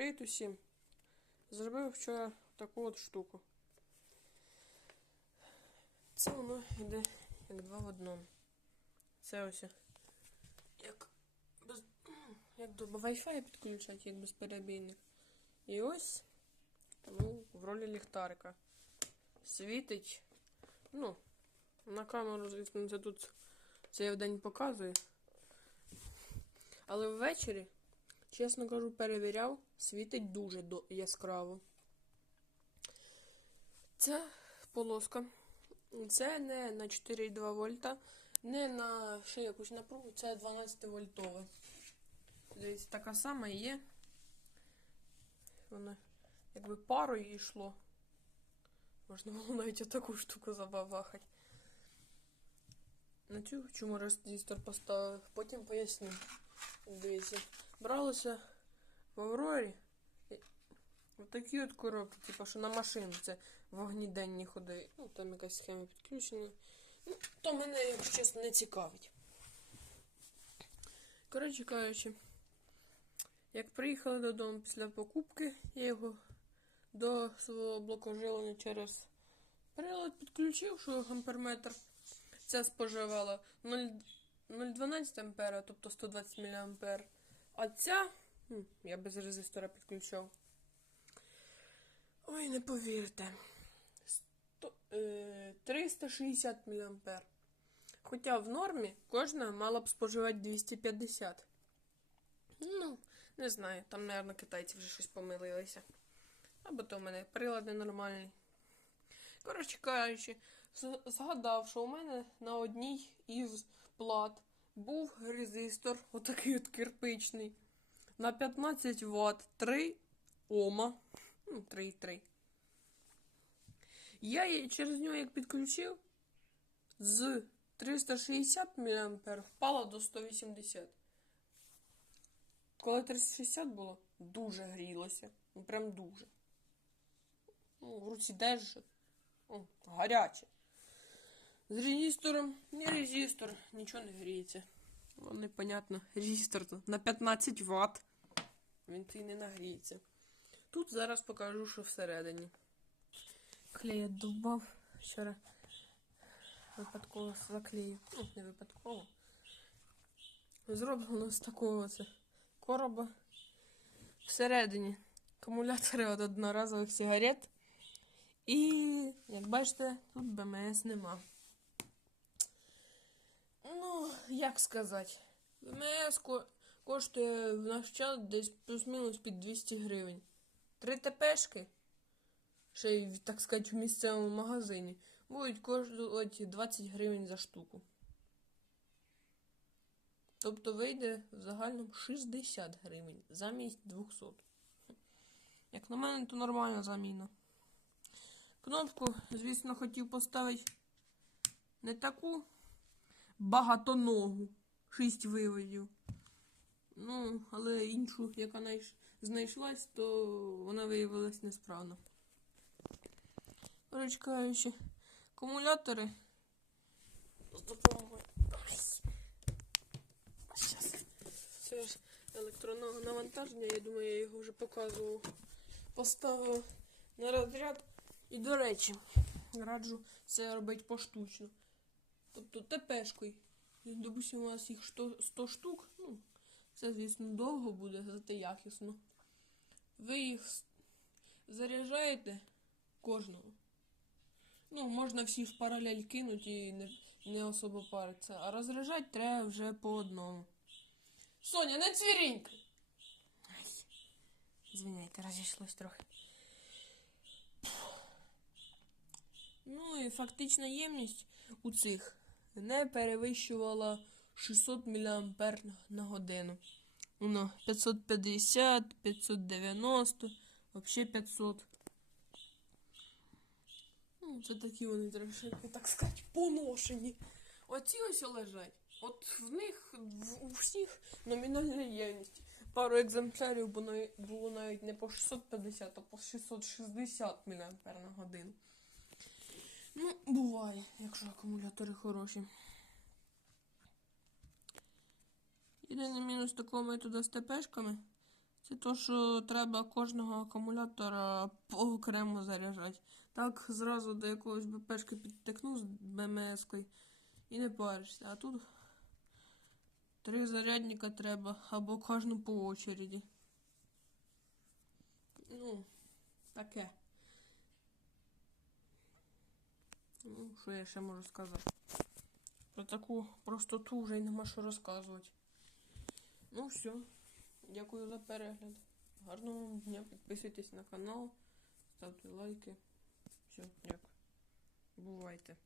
Привіт усім! Зробив вчора таку от штуку. Це воно йде як два в одному. Це ось як, без, як до Wi-Fi підключати, як безперебійник. І ось ну, в ролі ліхтарика. Світить. Ну, на камеру, звісно, це тут це я вдень показую. Але ввечері, чесно кажу, перевіряв, світить дуже яскраво. Це полоска. Це не на 4,2 вольта, не на ще якусь напругу, це 12 вольтова. Дивіться, така сама є. Вона якби парою йшло. Можна було навіть отаку штуку забавахати. На цю чому резистор поставив, потім поясню. Дивіться, бралося в Аврорі в такі от коробки, типу, що на машину це вогніденні ходи. Ну, там якась схема підключення. Ну, то мене, якщо чесно, не цікавить. Коротше кажучи, як приїхали додому після покупки, я його до свого блокоживлення через прилад підключив, що амперметр. Це споживало 0,12 ампера, тобто 120 мА. А ця, я без резистора підключав. Ой, не повірте. 100, е, 360 мА. Хоча в нормі кожна мала б споживати 250. Ну, не знаю, там, мабуть, китайці вже щось помилилися. Або то в мене прилад ненормальний. Коротше кажучи, згадав, що у мене на одній із плат був резистор, отакий от кирпичний, на 15 Вт, 3 Ома. Ну, 3,3. Я її через нього як підключив, з 360 мА впала до 180. Коли 360 було, дуже грілося. Ну, прям дуже. Ну, в руці держить. Гаряче. З резистором, не резистор, нічого не гріється. Ну, непонятно. Резистор тут на 15 Вт. Він то й не нагріється. Тут зараз покажу, що всередині. Клея дубав. Вчора випадково заклеїв. Ну, не випадково. Зроблено з такого це короба. Всередині акумулятори від одноразових сигарет. І, як бачите, тут БМС нема. Ну, як сказати, ко- коштує в наш час десь плюс-мінус під 200 гривень. Три ТПшки, ще й, так сказати, в місцевому магазині, будуть коштувати 20 гривень за штуку. Тобто вийде в загальному 60 гривень замість 200. Як на мене, то нормальна заміна. Кнопку, звісно, хотів поставити не таку багатоногу, 6 виводів. Ну, але іншу, яка найш- знайшлась, то вона виявилась несправна. Коротше акумулятори з допомогою. Це електронного навантаження, я думаю, я його вже показував. Поставив на розряд. І, до речі, раджу це робити поштучно. Тобто ТПшкою. Допустимо, у вас їх 100, 100 штук. Ну, це, звісно, довго буде, зате якісно. Ви їх заряджаєте кожного. Ну, можна всі в паралель кинути і не, не особо париться. А розряджати треба вже по одному. Соня, не цвірінькай! Ай. Звиняйте, розійшлось трохи. Ну і фактична ємність у цих не перевищувала 600 мА на годину. Ну, 550, 590, взагалі 500. Ну, це такі вони трошки, так сказати, поношені. Оці ось лежать. От в них в, у всіх номінальна ємність. Пару екземплярів було навіть не по 650, а по 660 мА на годину. Ну, буває, якщо акумулятори хороші. Єдиний мінус такого методу з ТПшками Це то, що треба кожного акумулятора по окремо заряджати. Так зразу до якогось БПшки підтикнув з БМС-кою і не паришся. А тут три зарядника треба або кожну по очереді. Ну, таке. Ну, що я ще можу сказати? Про таку простоту вже й нема що розказувати. Ну все. Дякую за перегляд. Гарного вам дня. Підписуйтесь на канал, ставте лайки. Все, дякую. Бувайте.